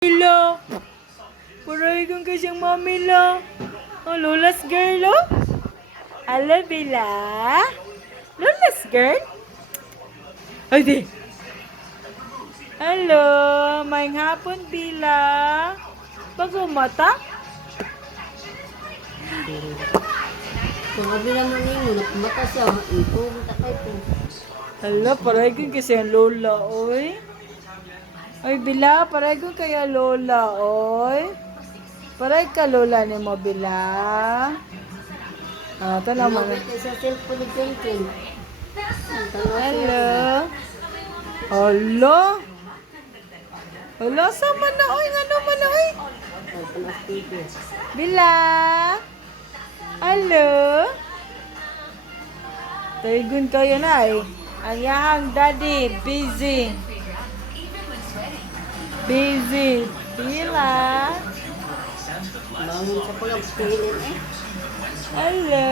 Mila. Paray kang kasyang mamila. Oh, Lola's girl, oh. Hello, Bila. Lola's girl? Ay, di. Hello, maing hapon, Bila. Bago mata? Kung kabila mo ninyo, nakumata siya, ito, matakay po. Hala, paray kang kasyang Lola, oy. Ay, Bila, paray kang kaya Lola, oy. Paray ka Lola ni mo, Bila. Ah, ito naman. Ito sa cellphone ni Quentin. Hello. Hala. Hala, sama na, oy. Nga naman na, oy. Ay, panas TV. Bila. Hello. Tarigun kayo na, eh. Ang yahang daddy, busy. Busy. Bila. Bangun sa pulang pilit eh. Hello.